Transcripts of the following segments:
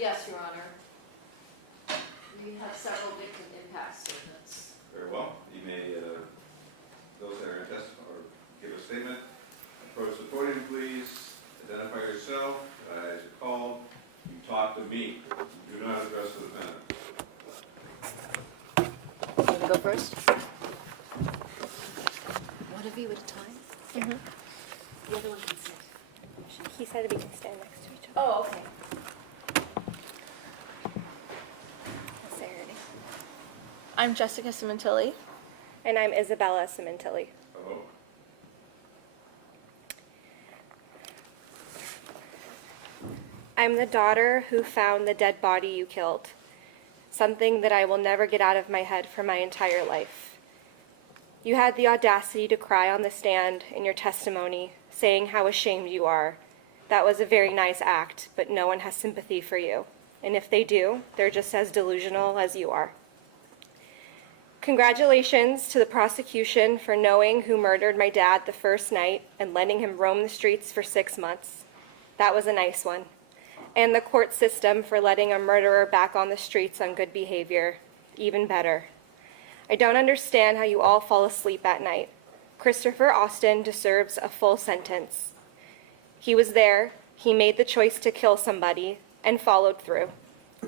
Yes, Your Honor. We have several victim impact statements. Very well. You may, those that are in testify or give a statement, approach the podium, please. Identify yourself as you're called. You talk to me. Do not address the defendant. You want to go first? One of you at a time? Mm-hmm. The other one can sit. He said we can stand next to each other. Oh, okay. I'll say her name. I'm Jessica Sementilli. And I'm Isabella Sementilli. Hello. I'm the daughter who found the dead body you killed, something that I will never get out of my head for my entire life. You had the audacity to cry on the stand in your testimony, saying how ashamed you are. That was a very nice act, but no one has sympathy for you. And if they do, they're just as delusional as you are. Congratulations to the prosecution for knowing who murdered my dad the first night and letting him roam the streets for 6 months. That was a nice one. And the court system for letting a murderer back on the streets on good behavior. Even better. I don't understand how you all fall asleep at night. Christopher Austin deserves a full sentence. He was there, he made the choice to kill somebody, and followed through.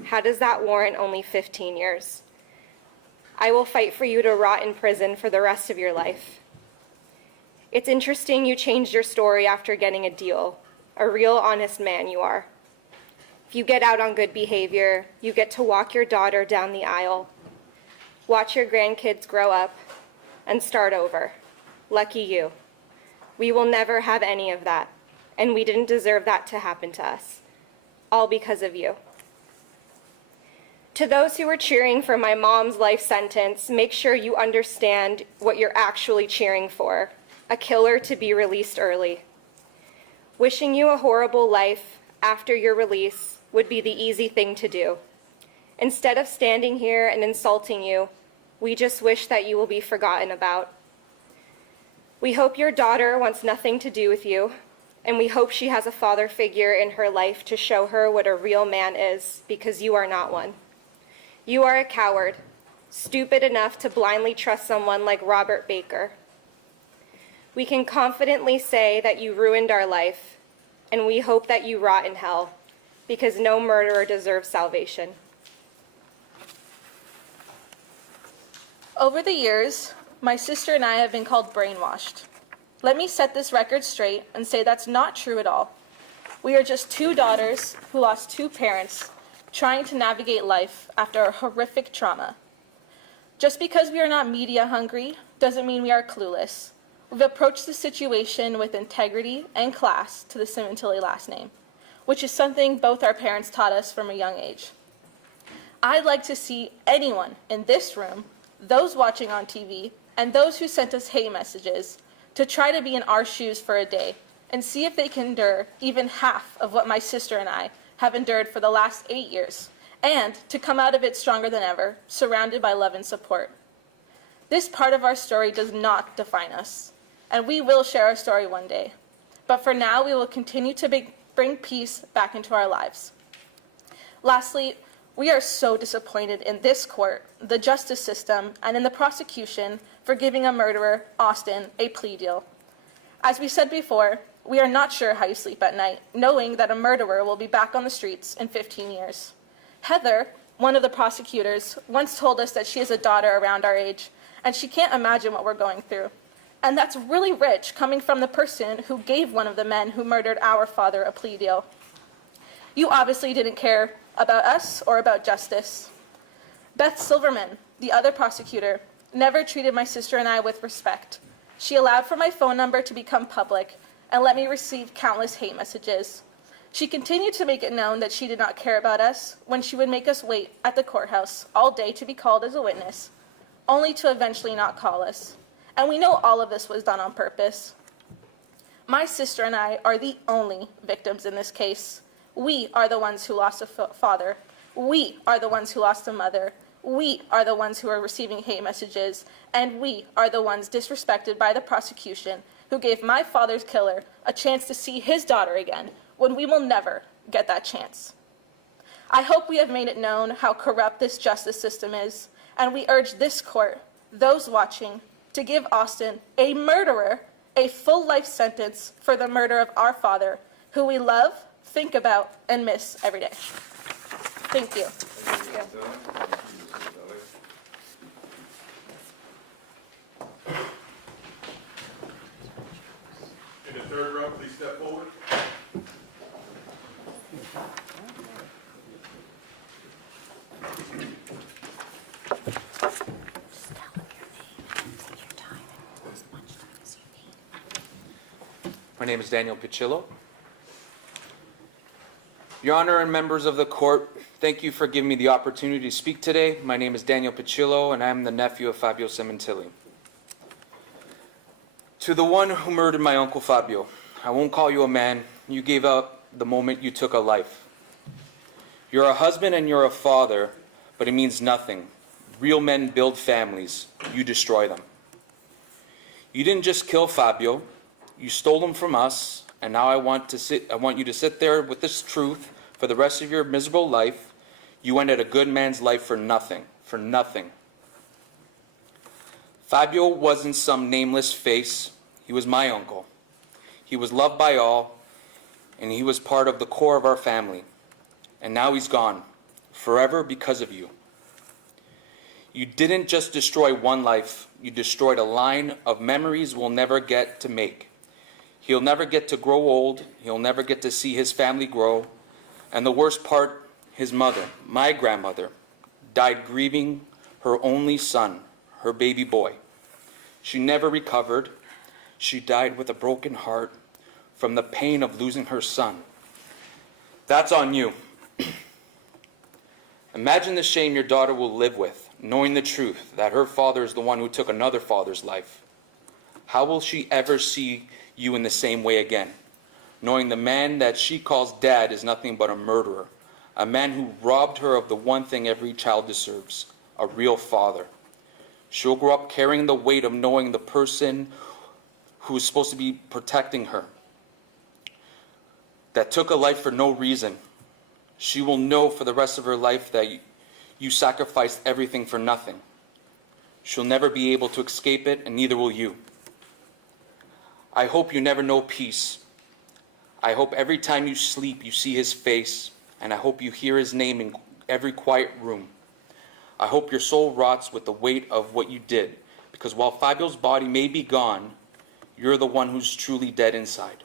How does that warrant only 15 years? I will fight for you to rot in prison for the rest of your life. It's interesting you changed your story after getting a deal. A real honest man you are. If you get out on good behavior, you get to walk your daughter down the aisle, watch your grandkids grow up, and start over. Lucky you. We will never have any of that, and we didn't deserve that to happen to us. All because of you. To those who are cheering for my mom's life sentence, make sure you understand what you're actually cheering for. A killer to be released early. Wishing you a horrible life after your release would be the easy thing to do. Instead of standing here and insulting you, we just wish that you will be forgotten about. We hope your daughter wants nothing to do with you, and we hope she has a father figure in her life to show her what a real man is, because you are not one. You are a coward, stupid enough to blindly trust someone like Robert Baker. We can confidently say that you ruined our life, and we hope that you rot in hell, because no murderer deserves salvation. Over the years, my sister and I have been called brainwashed. Let me set this record straight and say that's not true at all. We are just two daughters who lost two parents trying to navigate life after a horrific trauma. Just because we are not media hungry doesn't mean we are clueless. We've approached the situation with integrity and class to the Sementilli last name, which is something both our parents taught us from a young age. I'd like to see anyone in this room, those watching on TV, and those who sent us hate messages to try to be in our shoes for a day and see if they can endure even half of what my sister and I have endured for the last 8 years, and to come out of it stronger than ever, surrounded by love and support. This part of our story does not define us, and we will share our story one day. But for now, we will continue to bring peace back into our lives. Lastly, we are so disappointed in this court, the justice system, and in the prosecution for giving a murderer, Austin, a plea deal. As we said before, we are not sure how you sleep at night, knowing that a murderer will be back on the streets in 15 years. Heather, one of the prosecutors, once told us that she has a daughter around our age, and she can't imagine what we're going through. And that's really rich, coming from the person who gave one of the men who murdered our father a plea deal. You obviously didn't care about us or about justice. Beth Silverman, the other prosecutor, never treated my sister and I with respect. She allowed for my phone number to become public and let me receive countless hate messages. She continued to make it known that she did not care about us when she would make us wait at the courthouse all day to be called as a witness, only to eventually not call us. And we know all of this was done on purpose. My sister and I are the only victims in this case. We are the ones who lost a father. We are the ones who lost a mother. We are the ones who are receiving hate messages. And we are the ones disrespected by the prosecution who gave my father's killer a chance to see his daughter again when we will never get that chance. I hope we have made it known how corrupt this justice system is, and we urge this court, those watching, to give Austin, a murderer, a full life sentence for the murder of our father, who we love, think about, and miss every day. Thank you. Thank you, Ms. Dillon. Thank you, Mrs. Dillon. In the third row, please step forward. My name is Daniel Piccillo. Your Honor and members of the court, thank you for giving me the opportunity to speak today. My name is Daniel Piccillo, and I'm the nephew of Fabio Sementilli. To the one who murdered my uncle Fabio, I won't call you a man. You gave up the moment you took a life. You're a husband and you're a father, but it means nothing. Real men build families. You destroy them. You didn't just kill Fabio. You stole him from us, and now I want you to sit there with this truth for the rest of your miserable life. You ended a good man's life for nothing, for nothing. Fabio wasn't some nameless face. He was my uncle. He was loved by all, and he was part of the core of our family. And now he's gone, forever because of you. You didn't just destroy one life, you destroyed a line of memories we'll never get to make. He'll never get to grow old, he'll never get to see his family grow, and the worst part, his mother, my grandmother, died grieving her only son, her baby boy. She never recovered. She died with a broken heart from the pain of losing her son. That's on you. Imagine the shame your daughter will live with, knowing the truth that her father is the one who took another father's life. How will she ever see you in the same way again, knowing the man that she calls dad is nothing but a murderer, a man who robbed her of the one thing every child deserves, a real father. She'll grow up carrying the weight of knowing the person who is supposed to be protecting her, that took a life for no reason. She will know for the rest of her life that you sacrificed everything for nothing. She'll never be able to escape it, and neither will you. I hope you never know peace. I hope every time you sleep you see his face, and I hope you hear his name in every quiet room. I hope your soul rots with the weight of what you did, because while Fabio's body may be gone, you're the one who's truly dead inside.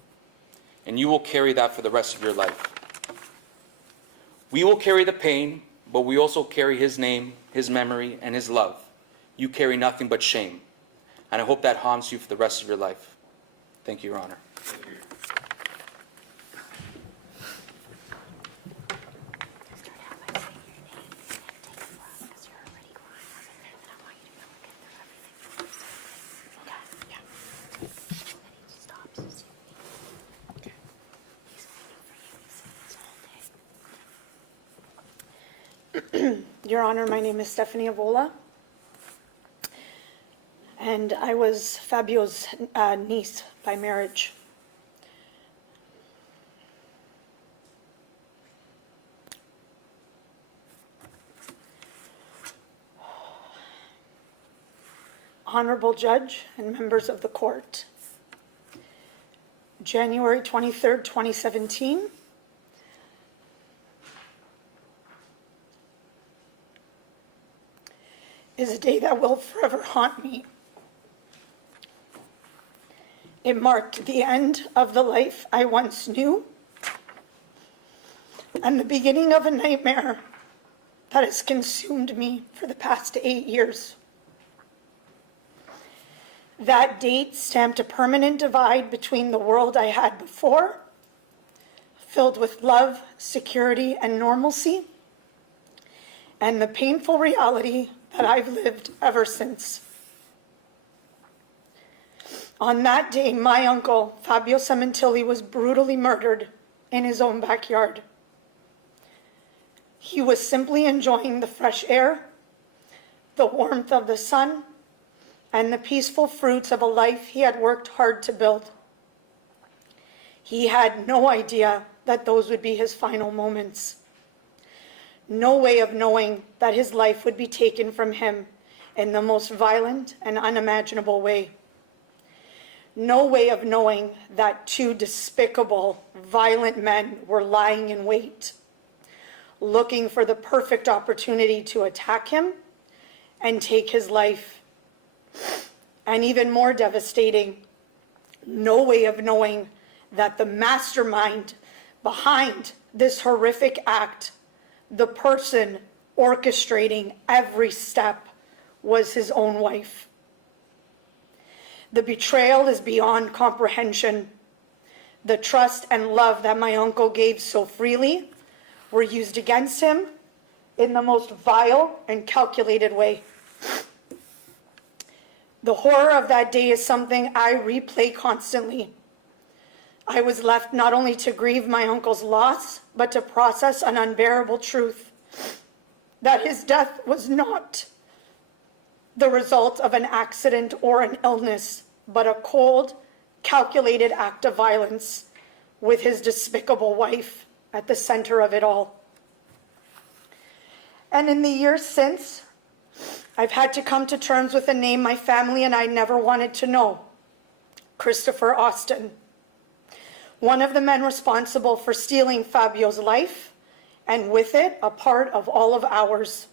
And you will carry that for the rest of your life. We will carry the pain, but we also carry his name, his memory, and his love. You carry nothing but shame. And I hope that haunts you for the rest of your life. Thank you, Your Honor. Thank you. Your Honor, my name is Stephanie Avola, and I was Fabio's niece by marriage. Honorable Judge and members of the court, January 23rd, 2017, is a day that will forever haunt me. It marked the end of the life I once knew and the beginning of a nightmare that has consumed me for the past 8 years. That date stamped a permanent divide between the world I had before, filled with love, security, and normalcy, and the painful reality that I've lived ever since. On that day, my uncle, Fabio Sementilli, was brutally murdered in his own backyard. He was simply enjoying the fresh air, the warmth of the sun, and the peaceful fruits of a life he had worked hard to build. He had no idea that those would be his final moments. No way of knowing that his life would be taken from him in the most violent and unimaginable way. No way of knowing that two despicable, violent men were lying in wait, looking for the perfect opportunity to attack him and take his life. And even more devastating, no way of knowing that the mastermind behind this horrific act, the person orchestrating every step, was his own wife. The betrayal is beyond comprehension. The trust and love that my uncle gave so freely were used against him in the most vile and calculated way. The horror of that day is something I replay constantly. I was left not only to grieve my uncle's loss, but to process an unbearable truth, that his death was not the result of an accident or an illness, but a cold, calculated act of violence with his despicable wife at the center of it all. And in the years since, I've had to come to terms with a name my family and I never wanted to know: Christopher Austin, one of the men responsible for stealing Fabio's life, and with it, a part of all of ours.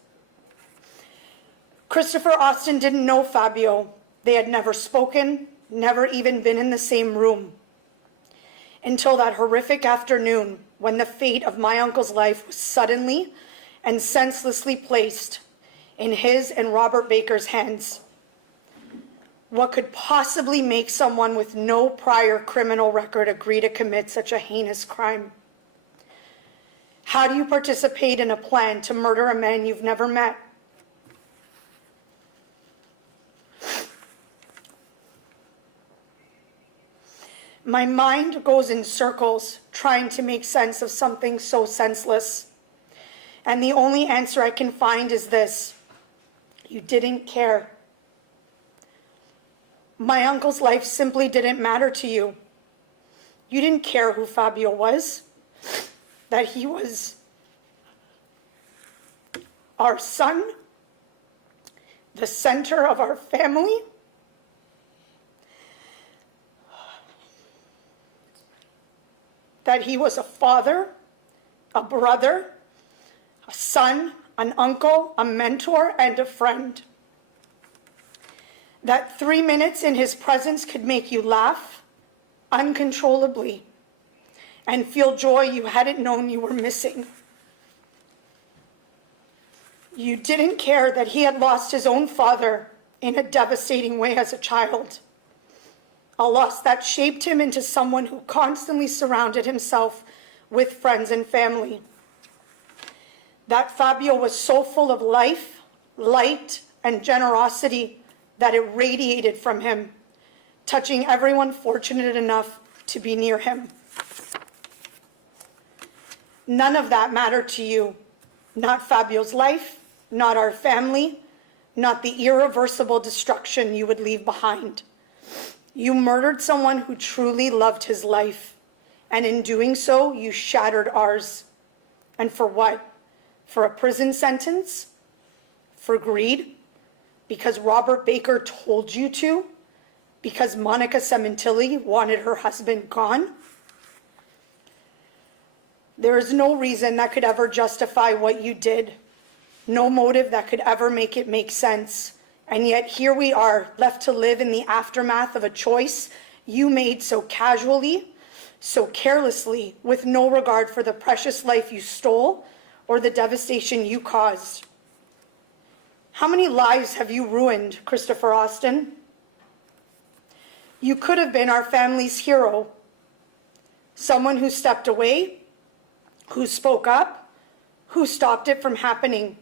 Christopher Austin didn't know Fabio. They had never spoken, never even been in the same room, until that horrific afternoon when the fate of my uncle's life was suddenly and senselessly placed in his and Robert Baker's hands. What could possibly make someone with no prior criminal record agree to commit such a heinous crime? How do you participate in a plan to murder a man you've never met? My mind goes in circles trying to make sense of something so senseless. And the only answer I can find is this: you didn't care. My uncle's life simply didn't matter to you. You didn't care who Fabio was, that he was our son, the center of our family. That he was a father, a brother, a son, an uncle, a mentor, and a friend. That 3 minutes in his presence could make you laugh uncontrollably and feel joy you hadn't known you were missing. You didn't care that he had lost his own father in a devastating way as a child. A loss that shaped him into someone who constantly surrounded himself with friends and family. That Fabio was so full of life, light, and generosity that it radiated from him, touching everyone fortunate enough to be near him. None of that mattered to you. Not Fabio's life, not our family, not the irreversible destruction you would leave behind. You murdered someone who truly loved his life, and in doing so, you shattered ours. And for what? For a prison sentence? For greed? Because Robert Baker told you to? Because Monica Sementilli wanted her husband gone? There is no reason that could ever justify what you did. No motive that could ever make it make sense. And yet here we are, left to live in the aftermath of a choice you made so casually, so carelessly, with no regard for the precious life you stole or the devastation you caused. How many lives have you ruined, Christopher Austin? You could have been our family's hero, someone who stepped away, who spoke up, who stopped it from happening.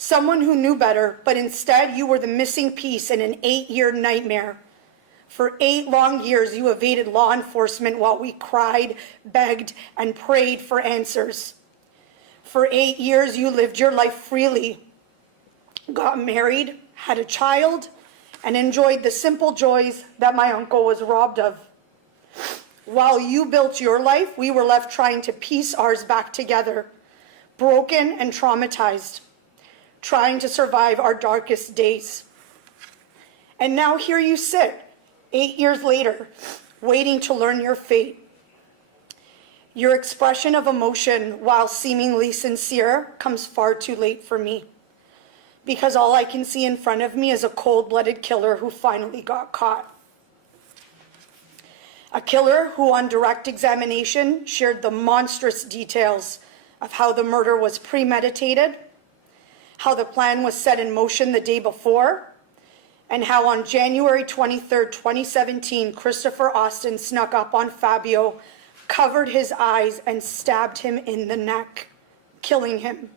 Someone who knew better, but instead you were the missing piece in an 8-year nightmare. For 8 long years, you evaded law enforcement while we cried, begged, and prayed for answers. For 8 years, you lived your life freely, got married, had a child, and enjoyed the simple joys that my uncle was robbed of. While you built your life, we were left trying to piece ours back together, broken and traumatized, trying to survive our darkest days. And now here you sit, 8 years later, waiting to learn your fate. Your expression of emotion, while seemingly sincere, comes far too late for me, because all I can see in front of me is a cold-blooded killer who finally got caught. A killer who, on direct examination, shared the monstrous details of how the murder was premeditated, how the plan was set in motion the day before, and how on January 23rd, 2017, Christopher Austin snuck up on Fabio, covered his eyes, and stabbed him in the neck, killing him.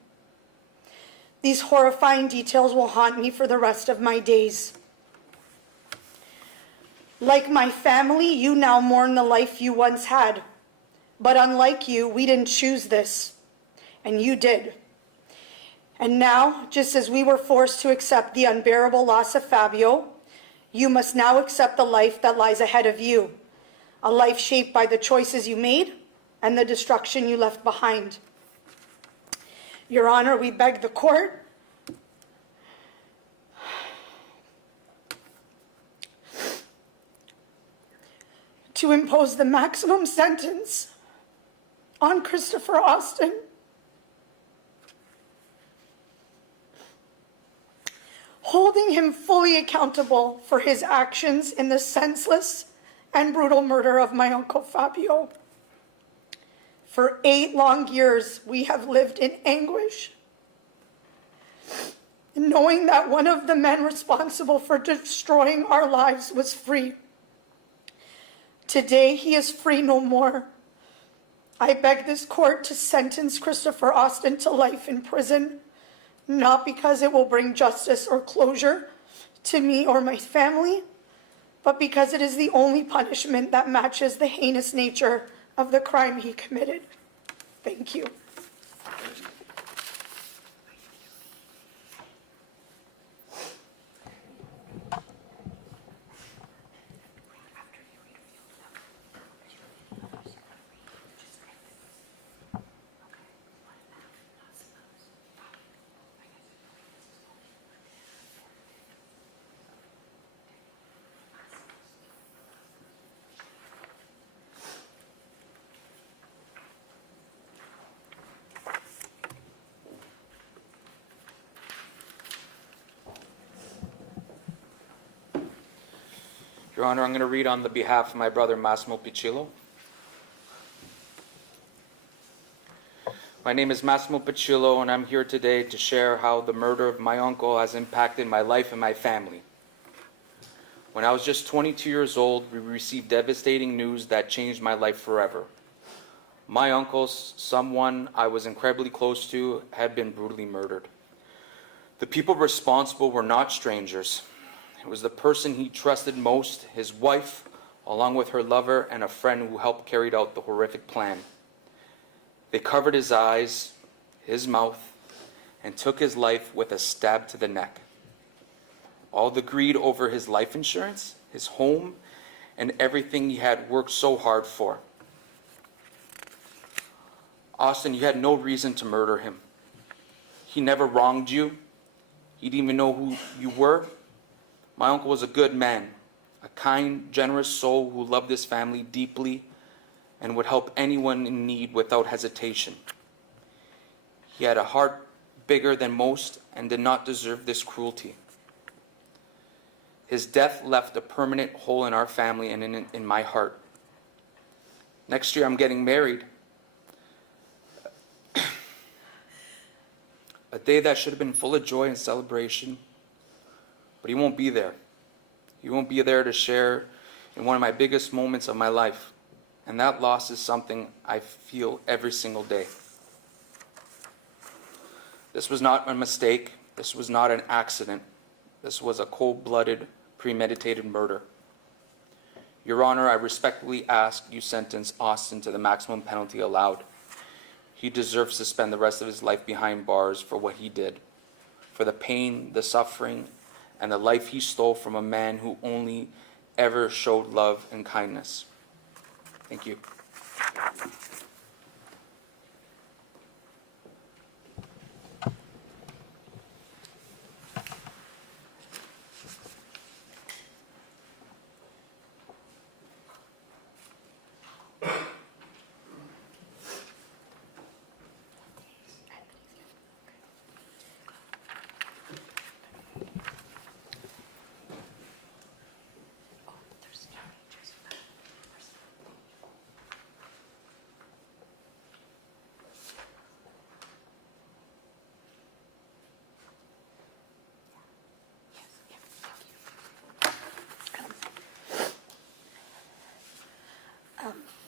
These horrifying details will haunt me for the rest of my days. Like my family, you now mourn the life you once had. But unlike you, we didn't choose this, and you did. And now, just as we were forced to accept the unbearable loss of Fabio, you must now accept the life that lies ahead of you, a life shaped by the choices you made and the destruction you left behind. Your Honor, we beg the court to impose the maximum sentence on Christopher Austin, holding him fully accountable for his actions in the senseless and brutal murder of my Uncle Fabio. For 8 long years, we have lived in anguish, knowing that one of the men responsible for destroying our lives was free. Today, he is free no more. I beg this court to sentence Christopher Austin to life in prison, not because it will bring justice or closure to me or my family, but because it is the only punishment that matches the heinous nature of the crime he committed. Thank you. Your Honor, I'm going to read on the behalf of my brother Massimo Piccillo. My name is Massimo Piccillo, and I'm here today to share how the murder of my uncle has impacted my life and my family. When I was just 22 years old, we received devastating news that changed my life forever. My uncle, someone I was incredibly close to, had been brutally murdered. The people responsible were not strangers. It was the person he trusted most, his wife, along with her lover and a friend who helped carry out the horrific plan. They covered his eyes, his mouth, and took his life with a stab to the neck. All the greed over his life insurance, his home, and everything he had worked so hard for. Austin, you had no reason to murder him. He never wronged you. He didn't even know who you were. My uncle was a good man, a kind, generous soul who loved his family deeply and would help anyone in need without hesitation. He had a heart bigger than most and did not deserve this cruelty. His death left a permanent hole in our family and in my heart. Next year, I'm getting married. A day that should have been full of joy and celebration. But he won't be there. He won't be there to share in one of my biggest moments of my life. And that loss is something I feel every single day. This was not a mistake. This was not an accident. This was a cold-blooded, premeditated murder. Your Honor, I respectfully ask you sentence Austin to the maximum penalty allowed. He deserves to spend the rest of his life behind bars for what he did, for the pain, the suffering, and the life he stole from a man who only ever showed love and kindness. Thank you.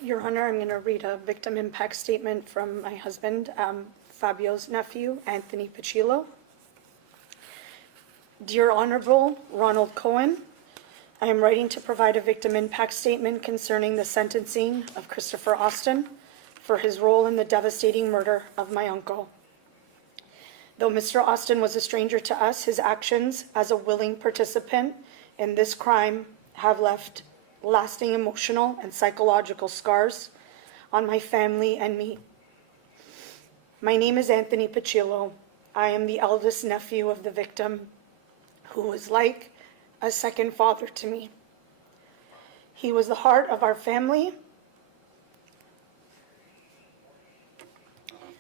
Your Honor, I'm going to read a victim impact statement from my husband, Fabio's nephew, Anthony Pacillo. Dear Honorable Ronald Cohen, I am writing to provide a victim impact statement concerning the sentencing of Christopher Austin for his role in the devastating murder of my uncle. Though Mr. Austin was a stranger to us, his actions as a willing participant in this crime have left lasting emotional and psychological scars on my family and me. My name is Anthony Pacillo. I am the eldest nephew of the victim, who was like a second father to me. He was the heart of our family,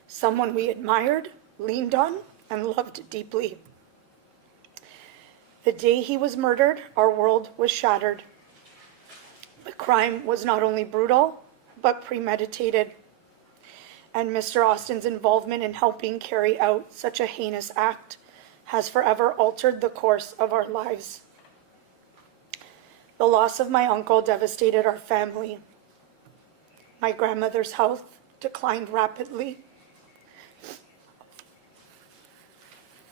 someone we admired, leaned on, and loved deeply. The day he was murdered, our world was shattered. The crime was not only brutal, but premeditated. And Mr. Austin's involvement in helping carry out such a heinous act has forever altered the course of our lives. The loss of my uncle devastated our family. My grandmother's health declined rapidly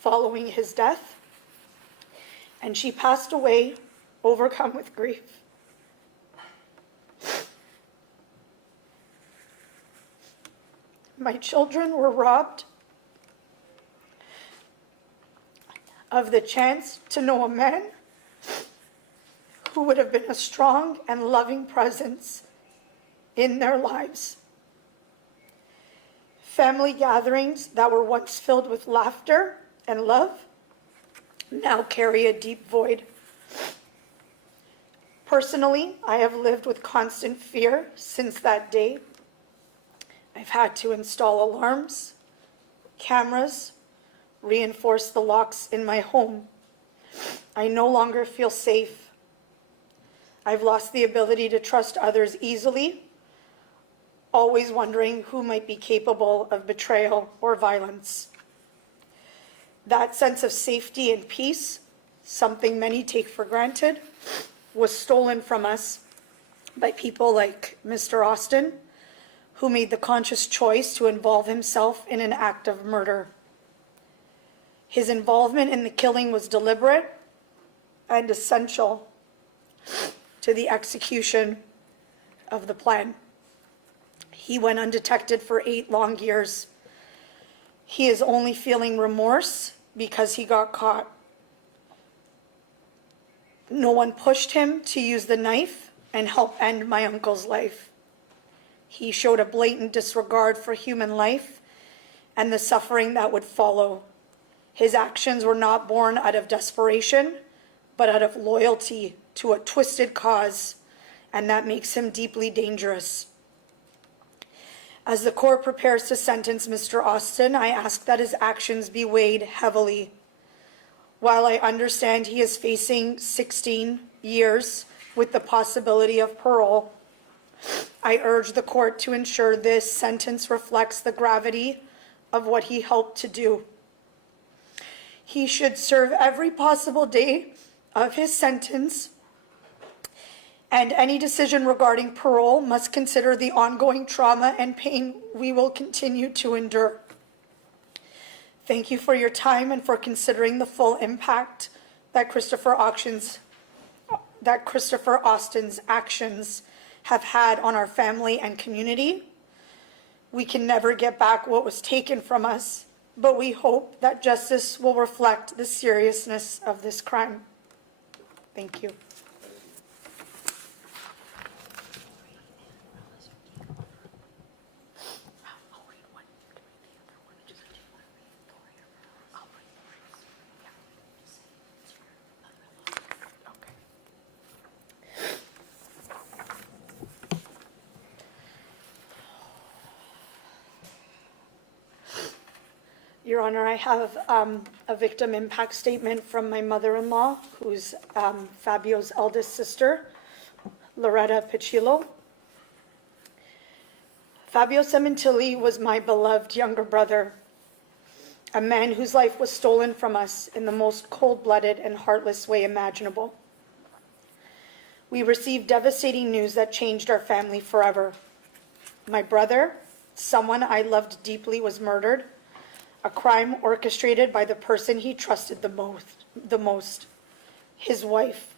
following his death, and she passed away overcome with grief. My children were robbed of the chance to know a man who would have been a strong and loving presence in their lives. Family gatherings that were once filled with laughter and love now carry a deep void. Personally, I have lived with constant fear since that day. I've had to install alarms, cameras, reinforce the locks in my home. I no longer feel safe. I've lost the ability to trust others easily, always wondering who might be capable of betrayal or violence. That sense of safety and peace, something many take for granted, was stolen from us by people like Mr. Austin, who made the conscious choice to involve himself in an act of murder. His involvement in the killing was deliberate and essential to the execution of the plan. He went undetected for 8 long years. He is only feeling remorse because he got caught. No one pushed him to use the knife and help end my uncle's life. He showed a blatant disregard for human life and the suffering that would follow. His actions were not born out of desperation, but out of loyalty to a twisted cause, and that makes him deeply dangerous. As the court prepares to sentence Mr. Austin, I ask that his actions be weighed heavily. While I understand he is facing 16 years with the possibility of parole, I urge the court to ensure this sentence reflects the gravity of what he helped to do. He should serve every possible day of his sentence, and any decision regarding parole must consider the ongoing trauma and pain we will continue to endure. Thank you for your time and for considering the full impact that Christopher Austin's actions have had on our family and community. We can never get back what was taken from us, but we hope that justice will reflect the seriousness of this crime. Thank you. Your Honor, I have a victim impact statement from my mother-in-law, who's Fabio's eldest sister, Loretta Pacillo. Fabio Sementilli was my beloved younger brother, a man whose life was stolen from us in the most cold-blooded and heartless way imaginable. We received devastating news that changed our family forever. My brother, someone I loved deeply, was murdered, a crime orchestrated by the person he trusted the most, his wife,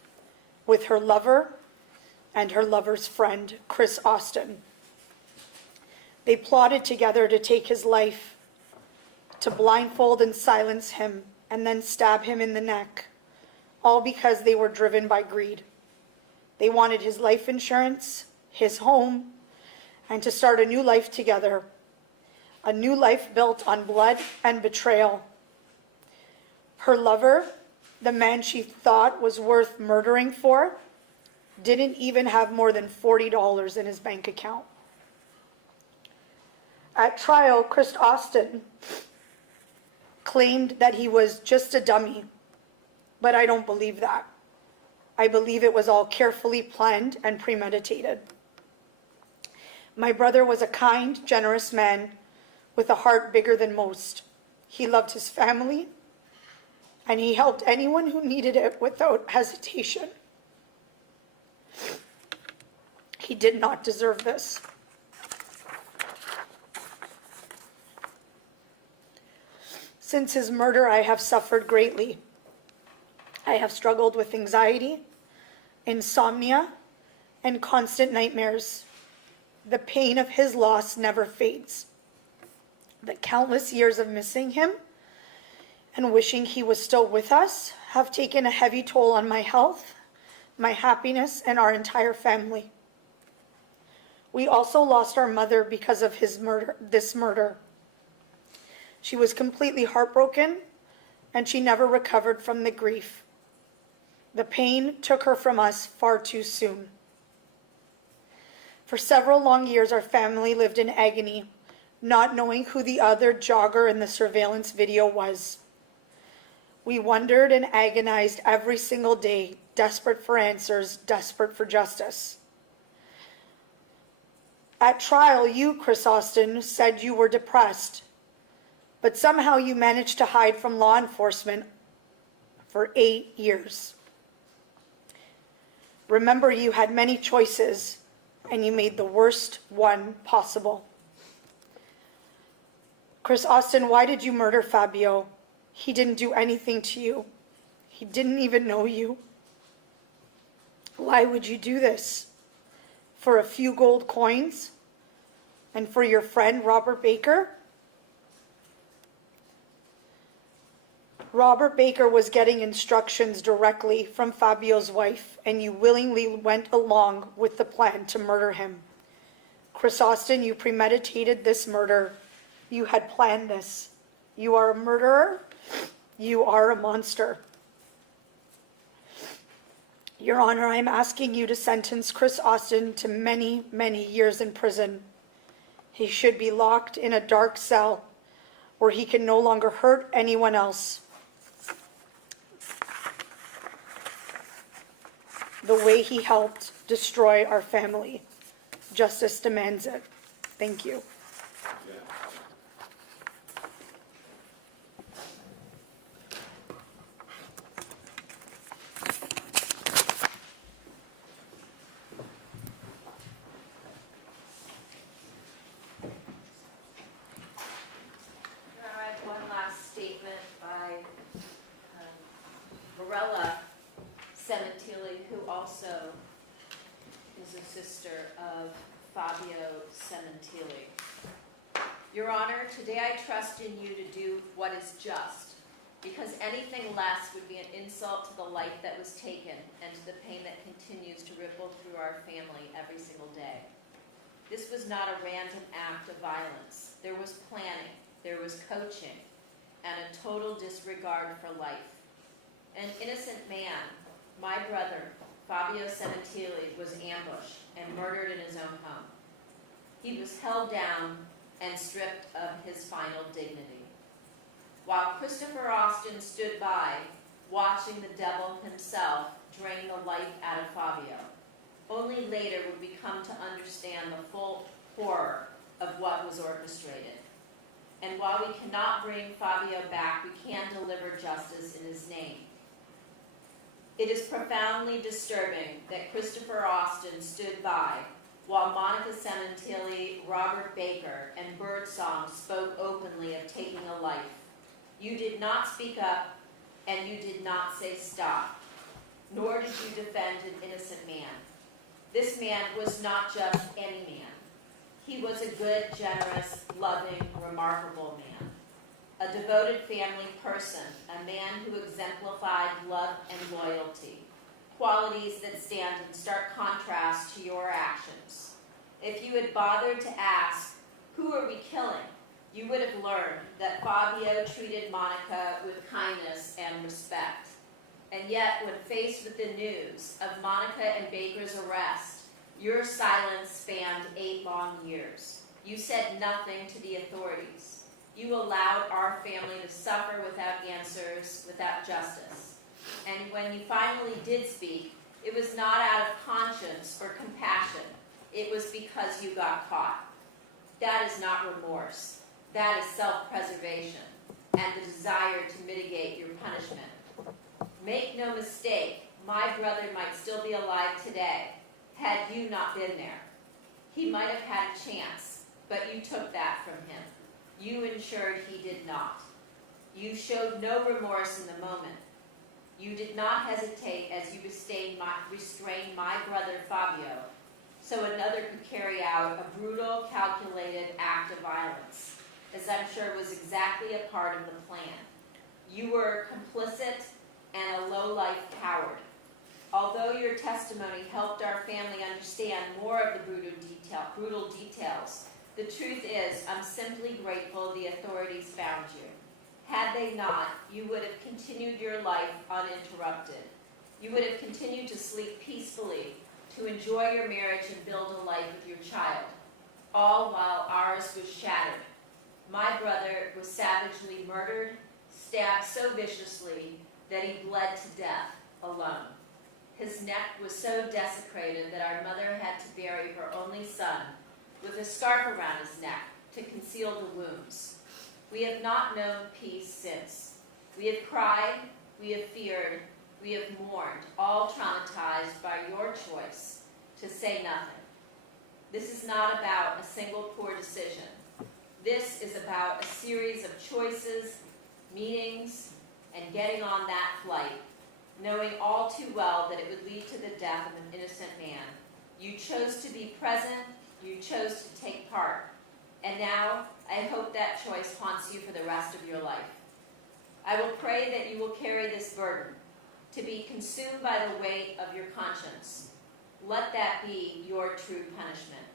with her lover and her lover's friend, Chris Austin. They plotted together to take his life, to blindfold and silence him, and then stab him in the neck, all because they were driven by greed. They wanted his life insurance, his home, and to start a new life together, a new life built on blood and betrayal. Her lover, the man she thought was worth murdering for, didn't even have more than $40 in his bank account. At trial, Chris Austin claimed that he was just a dummy, but I don't believe that. I believe it was all carefully planned and premeditated. My brother was a kind, generous man with a heart bigger than most. He loved his family, and he helped anyone who needed it without hesitation. He did not deserve this. Since his murder, I have suffered greatly. I have struggled with anxiety, insomnia, and constant nightmares. The pain of his loss never fades. The countless years of missing him and wishing he was still with us have taken a heavy toll on my health, my happiness, and our entire family. We also lost our mother because of this murder. She was completely heartbroken, and she never recovered from the grief. The pain took her from us far too soon. For several long years, our family lived in agony, not knowing who the other jogger in the surveillance video was. We wondered and agonized every single day, desperate for answers, desperate for justice. At trial, you, Chris Austin, said you were depressed, but somehow you managed to hide from law enforcement for 8 years. Remember, you had many choices, and you made the worst one possible. Chris Austin, why did you murder Fabio? He didn't do anything to you. He didn't even know you. Why would you do this? For a few gold coins? And for your friend, Robert Baker? Robert Baker was getting instructions directly from Fabio's wife, and you willingly went along with the plan to murder him. Chris Austin, you premeditated this murder. You had planned this. You are a murderer. You are a monster. Your Honor, I am asking you to sentence Chris Austin to many, many years in prison. He should be locked in a dark cell where he can no longer hurt anyone else. The way he helped destroy our family. Justice demands it. Thank you. I have one last statement by Morella Sementilli, who also is a sister of Fabio Sementilli. Your Honor, today I trust in you to do what is just, because anything less would be an insult to the life that was taken and to the pain that continues to ripple through our family every single day. This was not a random act of violence. There was planning, there was coaching, and a total disregard for life. An innocent man, my brother, Fabio Sementilli, was ambushed and murdered in his own home. He was held down and stripped of his final dignity. While Christopher Austin stood by, watching the devil himself drain the life out of Fabio. Only later would we come to understand the full horror of what was orchestrated. And while we cannot bring Fabio back, we can deliver justice in his name. It is profoundly disturbing that Christopher Austin stood by while Monica Sementilli, Robert Baker, and Birdsong spoke openly of taking a life. You did not speak up, and you did not say stop, nor did you defend an innocent man. This man was not just any man. He was a good, generous, loving, remarkable man. A devoted family person, a man who exemplified love and loyalty, qualities that stand in stark contrast to your actions. If you had bothered to ask, who are we killing, you would have learned that Fabio treated Monica with kindness and respect. And yet, when faced with the news of Monica and Baker's arrest, your silence spanned 8 long years. You said nothing to the authorities. You allowed our family to suffer without answers, without justice. And when you finally did speak, it was not out of conscience or compassion. It was because you got caught. That is not remorse. That is self-preservation and the desire to mitigate your punishment. Make no mistake, my brother might still be alive today had you not been there. He might have had a chance, but you took that from him. You ensured he did not. You showed no remorse in the moment. You did not hesitate as you restrained my brother Fabio, so another could carry out a brutal, calculated act of violence, as I'm sure was exactly a part of the plan. You were complicit and a low-life coward. Although your testimony helped our family understand more of the brutal details, the truth is, I'm simply grateful the authorities found you. Had they not, you would have continued your life uninterrupted. You would have continued to sleep peacefully, to enjoy your marriage and build a life with your child, all while ours was shattered. My brother was savagely murdered, stabbed so viciously that he bled to death alone. His neck was so desecrated that our mother had to bury her only son with a scarf around his neck to conceal the wounds. We have not known peace since. We have cried, we have feared, we have mourned, all traumatized by your choice to say nothing. This is not about a single poor decision. This is about a series of choices, meetings, and getting on that flight, knowing all too well that it would lead to the death of an innocent man. You chose to be present, you chose to take part, and now I hope that choice haunts you for the rest of your life. I will pray that you will carry this burden, to be consumed by the weight of your conscience. Let that be your true punishment.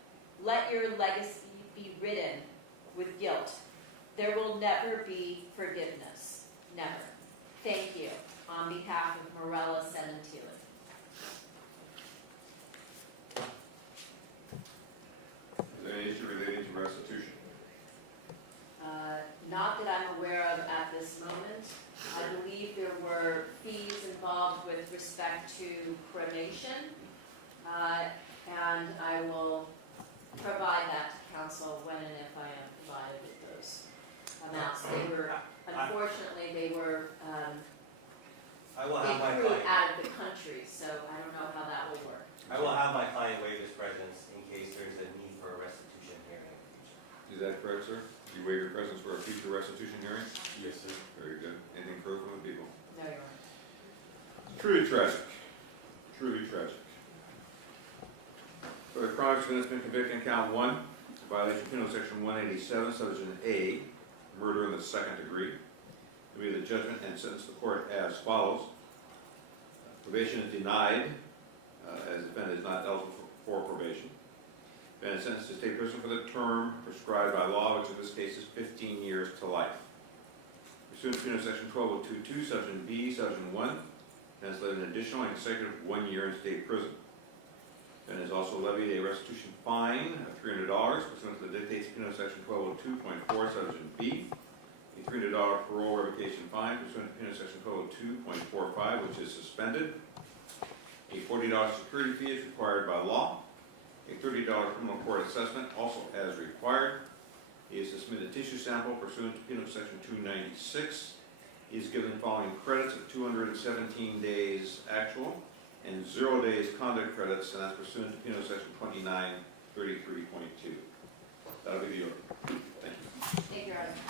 Let your legacy be ridden with guilt. There will never be forgiveness. Never. Thank you. On behalf of Morella Sementilli. Is there any issue relating to restitution? Not that I'm aware of at this moment. I believe there were fees involved with respect to cremation, and I will provide that to council when and if I am provided with those amounts. They were, unfortunately, they were I will have my accrued client. out of the country, so I don't know how that will work. I will have my client waive his presence in case there is a need for a restitution hearing in the future. Is that correct, sir? Do you waive your presence for a future restitution hearing? Yes, sir. Very good. Anything further from the people? No, Your Honor. Truly tragic. Truly tragic. For the crimes of innocent convicted in count 1, violation of penal section 187, subsection A, murder in the second degree. To be the judgment and sentence the court as follows. Probation is denied, as the defendant is not eligible for probation. Defendant sentenced to state prison for the term prescribed by law, which in this case is 15 years to life. Pursuant to penal section 12022, subsection B, subsection 1, defendant is levied an additional and consecutive 1 year in state prison. Defendant is also levied a restitution fine of $300 pursuant to the dictates of penal section 1202.4, subsection B. A $300 parole revocation fine pursuant to penal section 1202.45, which is suspended. A $40 security fee is required by law. A $30 criminal court assessment, also as required. He is to submit a tissue sample pursuant to penal section 296. He is given following credits of 217 days actual and 0 days conduct credits, and that's pursuant to penal section 33.2. That'll be the order. Thank you. Thank you, Your Honor.